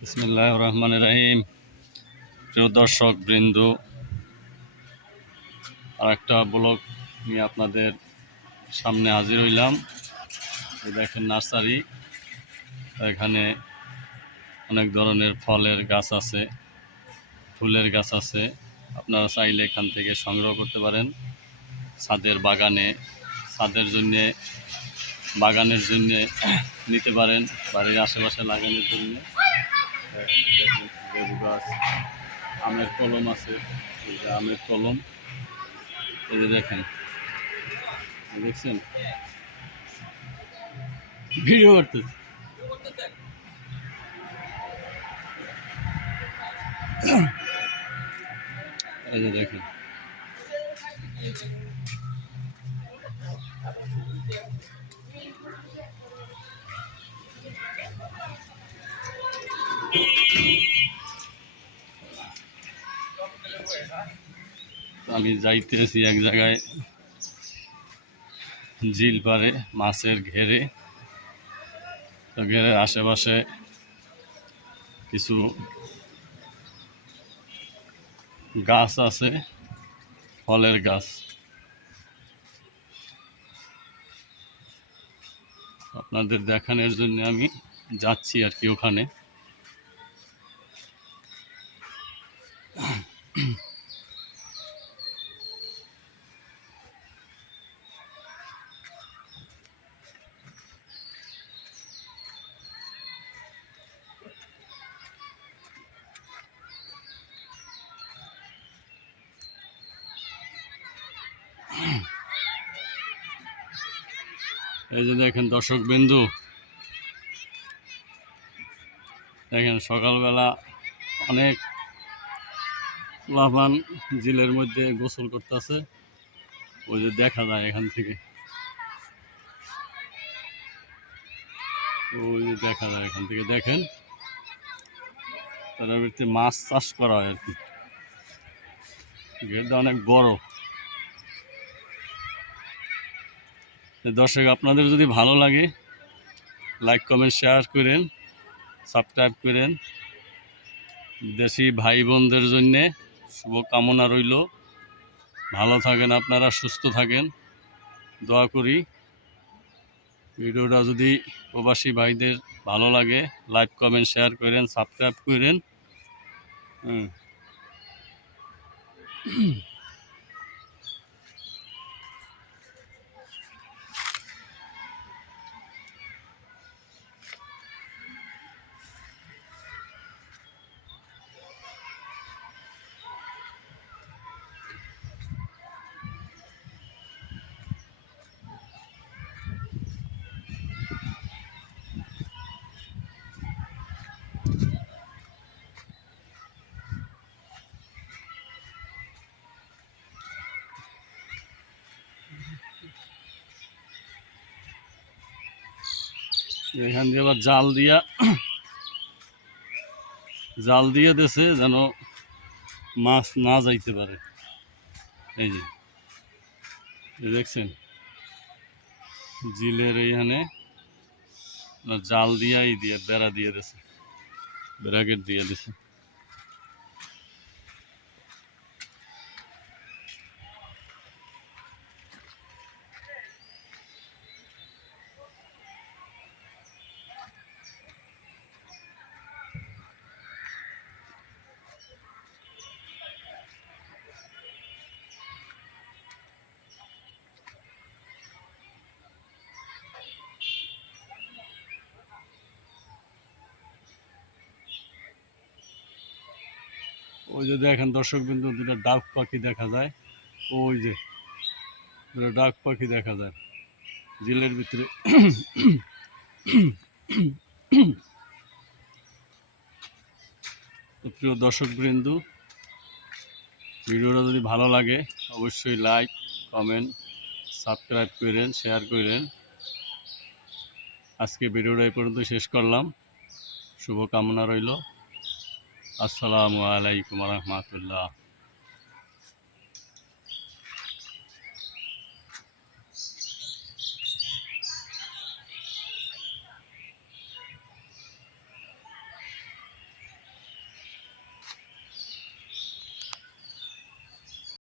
বিসমিল্লাহির রহমানির রহিম। প্রিয় দর্শক বৃন্দ, আর একটা ব্লগ নিয়ে আপনাদের সামনে হাজির হইলাম। দেখেন নার্সারি, এখানে অনেক ধরনের ফলের গাছ আছে, ফুলের গাছ আছে। আপনারা চাইলে এখান থেকে সংগ্রহ করতে পারেন। ছাদের জন্যে বাগানের জন্যে নিতে পারেন, বাড়ির আশেপাশে লাগানোর জন্য। লেবু গাছ, আমের কলম আছে, এই যে আমের কলম, এই যে দেখেন, দেখছেন ভিডিও করতেছে। এই যে দেখেন, আমি যাইতেছি এক জায়গায় ঝিল পারে মাছের ঘেরে। তো ঘেরের আশেপাশে কিছু গাছ আছে, ফলের গাছ। আপনাদের দেখানোর জন্য আমি যাচ্ছি আর কি ওখানে। এই যে দেখেন দর্শক বিন্দু, দেখেন সকালবেলা অনেক লাভান ঝিলের মধ্যে গোসল করতেছে। ওই যে দেখা যায় এখান থেকে, ওই যে দেখা যায় এখান থেকে, দেখেন তার ভিতরে মাছ চাষ করা হয় আর কি। গেটটা অনেক বড়। দর্শক, আপনাদের যদি ভালো লাগে লাইক কমেন্ট শেয়ার করেন, সাবস্ক্রাইব করেন। দেশি ভাই বোনদের জন্যে শুভকামনা রইল। ভালো থাকেন আপনারা, সুস্থ থাকেন, দোয়া করি। ভিডিওটা যদি প্রবাসী ভাইদের ভালো লাগে লাইক কমেন্ট শেয়ার করেন, সাবস্ক্রাইব করেন। এখান দিয়ে আবার জাল দিয়ে দিয়েছে যেন মাছ না যাইতে পারে। এই যে দেখছেন, জিলের এইখানে জাল দিয়ে বেড়া দিয়ে দিয়েছে, ব্যারাকেট দিয়ে দিছে। ওই যে দেখেন দর্শক বিন্দু, দুটো ডাক পাখি দেখা যায়। ওই যে দুটো ডাক পাখি দেখা যায় জিলের ভিতরে। প্রিয় দর্শক বিন্দু, ভিডিওটা যদি ভালো লাগে অবশ্যই লাইক কমেন্ট সাবস্ক্রাইব করেন, শেয়ার করেন। আজকে ভিডিওটা এই পর্যন্ত শেষ করলাম। শুভকামনা রইল। আসসালামু আলাইকুম রহমতুল্লাহ।